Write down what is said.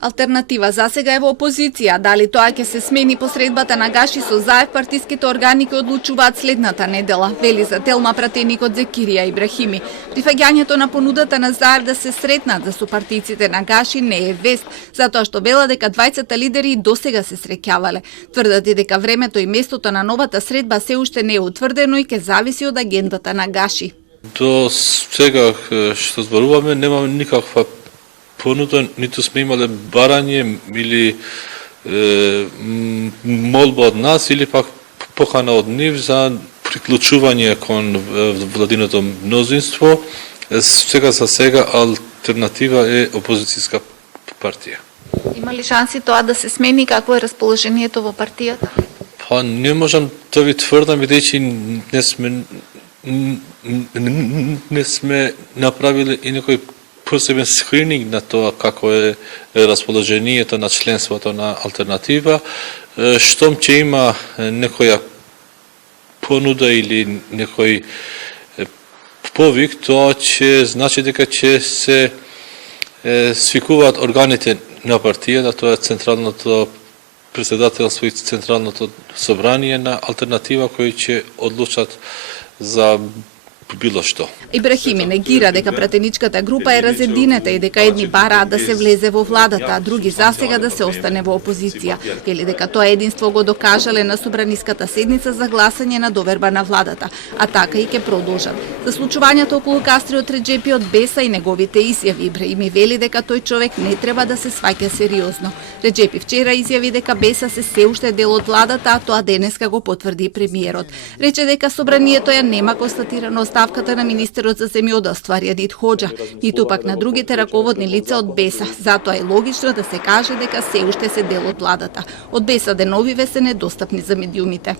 Алтернатива засега е во опозиција. Дали тоа ќе се смени посредбата на Гаши со Заев, партиските органи ќе одлучуваат следната недела, вели за Телма пратеникот Зекирија Ибрахими. Прифаќањето на понудата на Заев да се сретнат за сопартиците на Гаши не е вест, затоа што вела дека двајцата лидери и досега се среќавале. Тврдат и дека времето и местото на новата средба се уште не е утврдено и ќе зависи од агендата на Гаши. До сега што зборуваме немаме никаква понуда, ниту сме имале барање или молба од нас или пак покана од нив за приклучување кон владиното мнозинство. Сега за сега алтернатива е опозицијска партија. Има ли шанси тоа да се смени? Какво е расположението во партијата? Па не можам да ви тврдам, бидејќи не сме направиле и некој посебен скрининг на тоа како е расположението на членството на алтернатива. Штом ќе има некоја понуда или некој повик, тоа ќе значи дека ќе се свикуваат органите на партијата, тоа е централното председателство и централното собрание на алтернатива кои ќе одлучат за било што. Ибрахими негира дека пратеничката група е разединета и дека едни бараат да се влезе во владата, а други засега да се остане во опозиција. Вели дека тоа единство го докажале на собраниската седница за гласање на доверба на владата, а така и ќе продолжат. За случувањето околу Кастриот Реџепи од Беса и неговите изјави, Ибрахими вели дека тој човек не треба да се сваќа сериозно. Реџепи вчера изјави дека Беса се уште дел од владата, а тоа денеска го потврди премиерот. Рече дека собранието ја нема констатирано оставката на министерот за земјоделство Риадит Хоџа, ниту пак на другите раководни лица од Беса. Затоа е логично да се каже дека се уште се дел од владата. Од Беса деновиве се недостапни за медиумите.